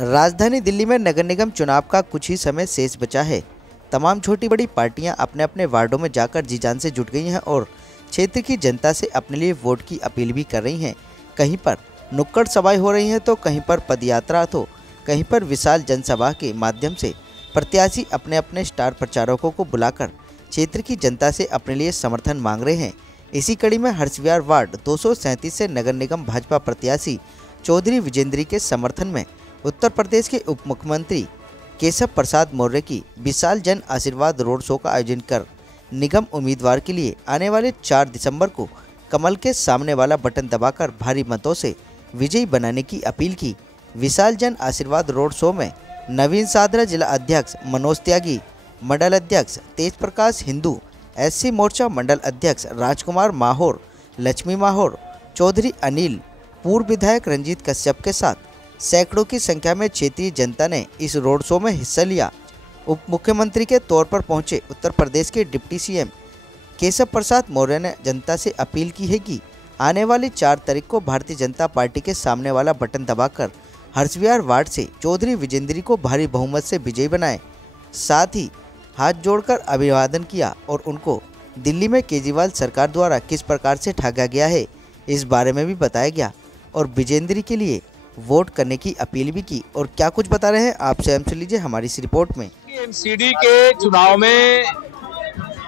राजधानी दिल्ली में नगर निगम चुनाव का कुछ ही समय शेष बचा है। तमाम छोटी बड़ी पार्टियां अपने अपने वार्डों में जाकर जी जान से जुट गई हैं और क्षेत्र की जनता से अपने लिए वोट की अपील भी कर रही हैं। कहीं पर नुक्कड़ सभाएं हो रही हैं तो कहीं पर पदयात्रा तो कहीं पर विशाल जनसभा के माध्यम से प्रत्याशी अपने अपने स्टार प्रचारकों को बुलाकर क्षेत्र की जनता से अपने लिए समर्थन मांग रहे हैं। इसी कड़ी में हरसविहार वार्ड 237 से नगर निगम भाजपा प्रत्याशी चौधरी विजेंद्री के समर्थन में उत्तर प्रदेश के उप मुख्यमंत्री केशव प्रसाद मौर्य की विशाल जन आशीर्वाद रोड शो का आयोजन कर निगम उम्मीदवार के लिए आने वाले 4 दिसंबर को कमल के सामने वाला बटन दबाकर भारी मतों से विजयी बनाने की अपील की। विशाल जन आशीर्वाद रोड शो में नवीन सादरा जिला अध्यक्ष मनोज त्यागी, मंडल अध्यक्ष तेज प्रकाश हिंदू, SC मोर्चा मंडल अध्यक्ष राजकुमार माहौर, लक्ष्मी माहौर, चौधरी अनिल, पूर्व विधायक रंजीत कश्यप के साथ सैकड़ों की संख्या में क्षेत्रीय जनता ने इस रोड शो में हिस्सा लिया। उप मुख्यमंत्री के तौर पर पहुंचे उत्तर प्रदेश के डिप्टी CM केशव प्रसाद मौर्य ने जनता से अपील की है कि आने वाली 4 तारीख को भारतीय जनता पार्टी के सामने वाला बटन दबाकर हरसविहार वार्ड से चौधरी विजेंद्री को भारी बहुमत से विजयी बनाए। साथ ही हाथ जोड़कर अभिवादन किया और उनको दिल्ली में केजरीवाल सरकार द्वारा किस प्रकार से ठगा गया है इस बारे में भी बताया गया और विजेंद्री के लिए वोट करने की अपील भी की। और क्या कुछ बता रहे हैं आप स्वयं से लीजिए हमारी इस रिपोर्ट में। MCD के चुनाव में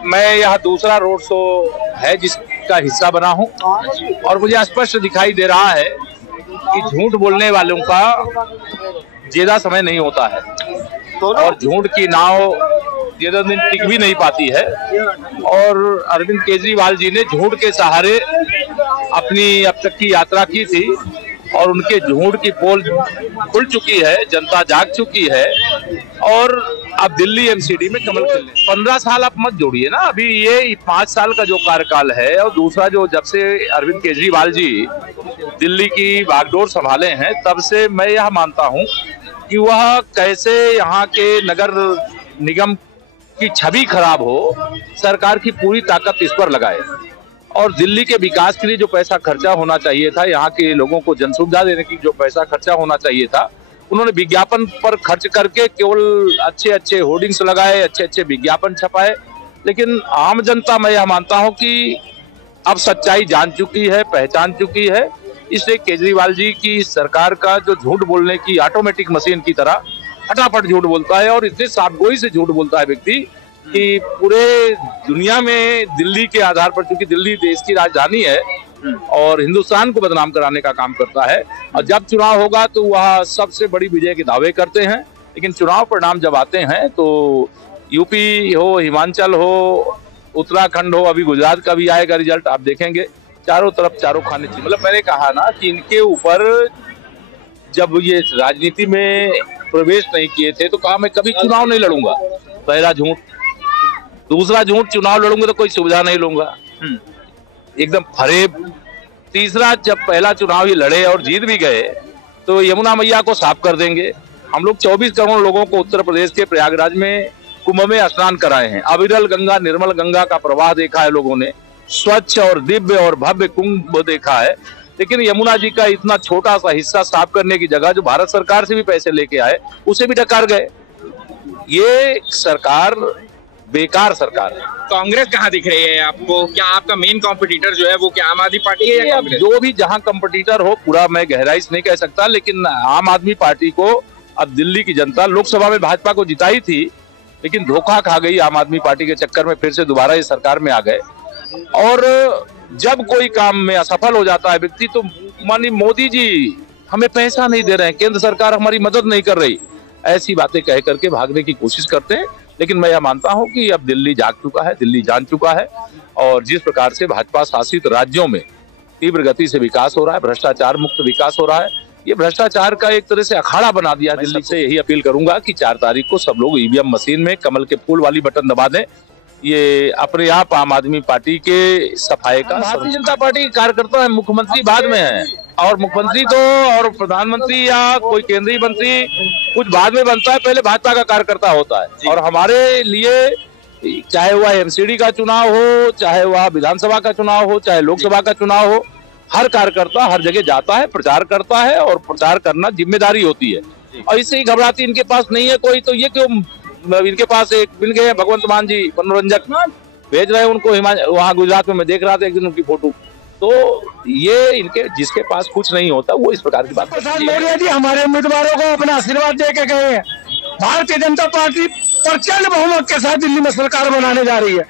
मैं यह दूसरा रोड शो है जिसका हिस्सा बना हूं और मुझे स्पष्ट दिखाई दे रहा है कि झूठ बोलने वालों का ज्यादा समय नहीं होता है और झूठ की नाव ज्यादा दिन टिक भी नहीं पाती है। और अरविंद केजरीवाल जी ने झूठ के सहारे अपनी अब तक की यात्रा की थी और उनके झूठ की पोल खुल चुकी है, जनता जाग चुकी है और अब दिल्ली MCD में कमल खिलने। 15 साल आप मत जोड़िए ना, अभी ये 5 साल का जो कार्यकाल है और दूसरा जो जब से अरविंद केजरीवाल जी दिल्ली की बागडोर संभाले हैं तब से मैं यह मानता हूं कि वह कैसे यहाँ के नगर निगम की छवि खराब हो, सरकार की पूरी ताकत इस पर लगाए और दिल्ली के विकास के लिए जो पैसा खर्चा होना चाहिए था, यहाँ के लोगों को जन सुविधा देने की जो पैसा खर्चा होना चाहिए था, उन्होंने विज्ञापन पर खर्च करके केवल अच्छे अच्छे होर्डिंग्स लगाए, अच्छे अच्छे विज्ञापन छपाए। लेकिन आम जनता मैं यह मानता हूं कि अब सच्चाई जान चुकी है, पहचान चुकी है। इसलिए केजरीवाल जी की सरकार का जो झूठ बोलने की ऑटोमेटिक मशीन की तरह फटाफट झूठ बोलता है और इतने साफगोई से झूठ बोलता है व्यक्ति कि पूरे दुनिया में दिल्ली के आधार पर, क्योंकि दिल्ली देश की राजधानी है और हिंदुस्तान को बदनाम कराने का काम करता है और जब चुनाव होगा तो वह सबसे बड़ी विजय के दावे करते हैं। लेकिन चुनाव परिणाम जब आते हैं तो यूपी हो, हिमाचल हो, उत्तराखंड हो, अभी गुजरात का भी आएगा रिजल्ट, आप देखेंगे चारों तरफ चारों खाने चाहिए। मतलब मैंने कहा ना कि इनके ऊपर जब ये राजनीति में प्रवेश नहीं किए थे तो कहा मैं कभी चुनाव नहीं लड़ूंगा। पहला झूठ। दूसरा झूठ, चुनाव लड़ूंगा तो कोई सुविधा नहीं लूंगा, एकदम फरेब। तीसरा, जब पहला चुनाव ही लड़े और जीत भी गए तो यमुना मैया को साफ कर देंगे। हम लोग 24 करोड़ लोगों को उत्तर प्रदेश के प्रयागराज में कुंभ में स्नान कराए हैं। अविरल गंगा, निर्मल गंगा का प्रवाह देखा है लोगों ने, स्वच्छ और दिव्य और भव्य कुंभ देखा है। लेकिन यमुना जी का इतना छोटा सा हिस्सा साफ करने की जगह जो भारत सरकार से भी पैसे लेके आए उसे भी डकार गए। ये सरकार बेकार सरकार है। कांग्रेस कहाँ दिख रही है आपको? क्या आपका मेन कॉम्पिटिटर जो है वो क्या आम आदमी पार्टी है या कांग्रेस? जो भी जहाँ कॉम्पिटिटर हो, पूरा मैं गहराई से नहीं कह सकता, लेकिन आम आदमी पार्टी को अब दिल्ली की जनता लोकसभा में भाजपा को जिताई थी लेकिन धोखा खा गई आम आदमी पार्टी के चक्कर में, फिर से दोबारा ये सरकार में आ गए। और जब कोई काम में असफल हो जाता है व्यक्ति तो माननीय मोदी जी हमें पैसा नहीं दे रहे हैं, केंद्र सरकार हमारी मदद नहीं कर रही, ऐसी बातें कह करके भागने की कोशिश करते हैं। लेकिन मैं यह मानता हूं कि अब दिल्ली जाग चुका है, दिल्ली जान चुका है और जिस प्रकार से भाजपा शासित राज्यों में तीव्र गति से विकास हो रहा है, भ्रष्टाचार मुक्त विकास हो रहा है, ये भ्रष्टाचार का एक तरह से अखाड़ा बना दिया। दिल्ली से यही अपील करूंगा कि 4 तारीख को सब लोग EVM मशीन में कमल के फूल वाली बटन दबा दें। ये अपने आप आम आदमी पार्टी के सफाई का, भारतीय जनता पार्टी के कार्यकर्ता है, मुख्यमंत्री बाद में है और मुख्यमंत्री तो और प्रधानमंत्री या कोई केंद्रीय मंत्री कुछ बाद में बनता है, पहले भाजपा का कार्यकर्ता होता है। और हमारे लिए चाहे वह MCD का चुनाव हो, चाहे वह विधानसभा का चुनाव हो, चाहे लोकसभा का चुनाव हो, हर कार्यकर्ता हर जगह जाता है, प्रचार करता है और प्रचार करना जिम्मेदारी होती है। और इससे ही घबराती इनके पास नहीं है कोई, तो ये क्यों इनके पास एक मिल गए भगवंत मान जी मनोरंजक भेज रहे हैं उनको वहाँ गुजरात में। मैं देख रहा था एक दिन उनकी फोटो, तो ये इनके जिसके पास कुछ नहीं होता वो इस प्रकार की बात करते हैं। मौर्य जी हमारे उम्मीदवारों को अपना आशीर्वाद दे के गए हैं। भारतीय जनता पार्टी प्रचंड बहुमत के साथ दिल्ली में सरकार बनाने जा रही है।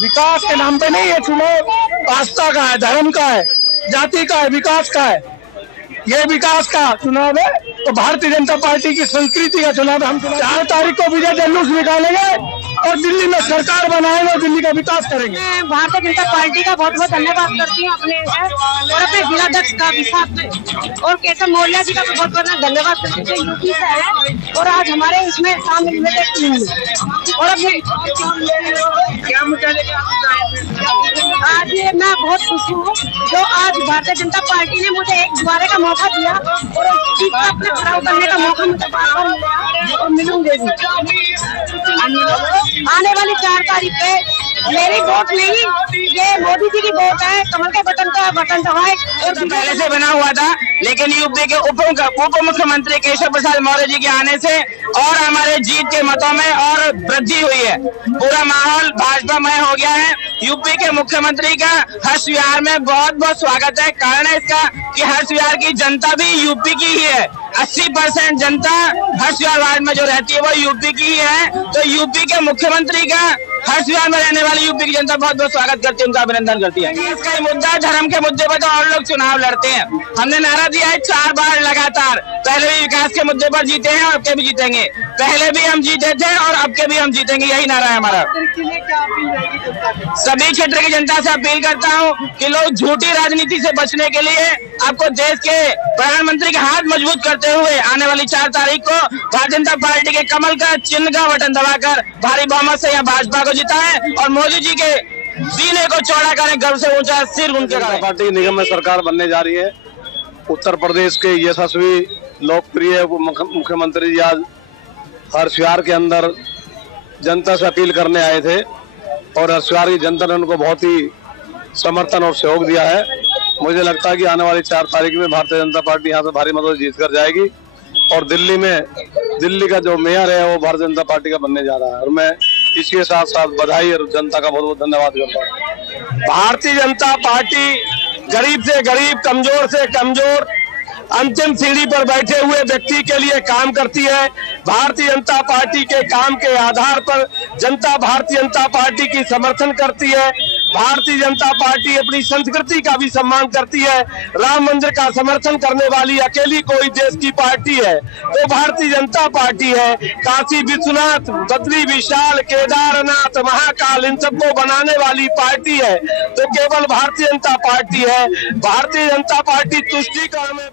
विकास के नाम पे नहीं है चुनाव, आस्था का है, धर्म का है, जाति का है, विकास का है। ये विकास का चुनाव है तो भारतीय जनता पार्टी की संस्कृति का चुनाव है। हम 4 तारीख को विजय जुलूस निकालेंगे और दिल्ली में सरकार बनाएंगे और दिल्ली का विकास करेंगे। मैं भारतीय जनता पार्टी का बहुत बहुत धन्यवाद करती हूँ अपने और अपने जिलाध्यक्ष का भी साथ में, और केशव मौर्य जी का भी बहुत बहुत धन्यवाद करती हूँ, यूपी से है और आज हमारे इसमें शामिल हुए थे। और अपने क्या मुद्दा आज मैं बहुत खुश हूँ जो आज भारतीय जनता पार्टी ने मुझे एक दोबारा का मौका दिया और जीत का अपने खड़ा उतरने का मौका मुझे बार-बार मिला और मिलूंगे भी। आने वाली 4 तारीख पे मेरी वोट नहीं, ये मोदी जी की वोट है। कमल के बटन दबाए। और पहले से बना हुआ था, लेकिन यूपी के उप मुख्यमंत्री केशव प्रसाद मौर्य जी के आने से और हमारे जीत के मतों में और वृद्धि हुई है। पूरा माहौल भाजपामय हो गया है। यूपी के मुख्यमंत्री का हर्ष विहार में बहुत बहुत स्वागत है। कारण है इसका कि हर्ष विहार की जनता भी यूपी की ही है। 80% जनता हर्ष विहार वार्ड में जो रहती है वो यूपी की ही है। तो यूपी के मुख्यमंत्री का हर्ष विहार में रहने वाली यूपी की जनता बहुत बहुत स्वागत करती है, उनका अभिनंदन करती है। इसका मुद्दा धर्म के मुद्दे पर तो और लोग चुनाव लड़ते हैं। हमने नारा दिया है 4 बार लगातार, पहले भी विकास के मुद्दे पर जीते हैं और अब के भी जीतेंगे। पहले भी हम जीते थे और अब के भी हम जीतेंगे, यही नारा है हमारा। सभी क्षेत्र की जनता से अपील करता हूँ कि लोग झूठी राजनीति से बचने के लिए आपको देश के प्रधानमंत्री के हाथ मजबूत करते हुए आने वाली 4 तारीख को भारतीय जनता पार्टी के कमल का चिन्ह का बटन दबाकर भारी बहुमत से यहाँ भाजपा को जिताएं और मोदी जी के सीने को चौड़ा करें, गर्व से ऊंचा सिर उनके पार्टी निगम में सरकार बनने जा रही है। उत्तर प्रदेश के यशस्वी लोकप्रिय मुख्यमंत्री जी आज हर्ष विहार के अंदर जनता से अपील करने आए थे और हर्ष विहार की जनता ने उनको बहुत ही समर्थन और सहयोग दिया है। मुझे लगता है कि आने वाली 4 तारीख में भारतीय जनता पार्टी यहाँ से भारी मतों से जीत कर जाएगी और दिल्ली का जो मेयर है वो भारतीय जनता पार्टी का बनने जा रहा है। और मैं इसके साथ साथ बधाई और जनता का बहुत बहुत धन्यवाद करता हूँ। भारतीय जनता पार्टी गरीब से गरीब, कमजोर से कमजोर, अंतिम सीढ़ी पर बैठे हुए व्यक्ति के लिए काम करती है। भारतीय जनता पार्टी के काम के आधार पर जनता भारतीय जनता पार्टी की समर्थन करती है। भारतीय जनता पार्टी अपनी संस्कृति का भी सम्मान करती है। राम मंदिर का समर्थन करने वाली अकेली कोई देश की पार्टी है तो भारतीय जनता पार्टी है। काशी विश्वनाथ, बद्री विशाल, केदारनाथ, महाकाल इन सबको बनाने वाली पार्टी है तो केवल भारतीय जनता पार्टी है। भारतीय जनता पार्टी तुष्टिकरण में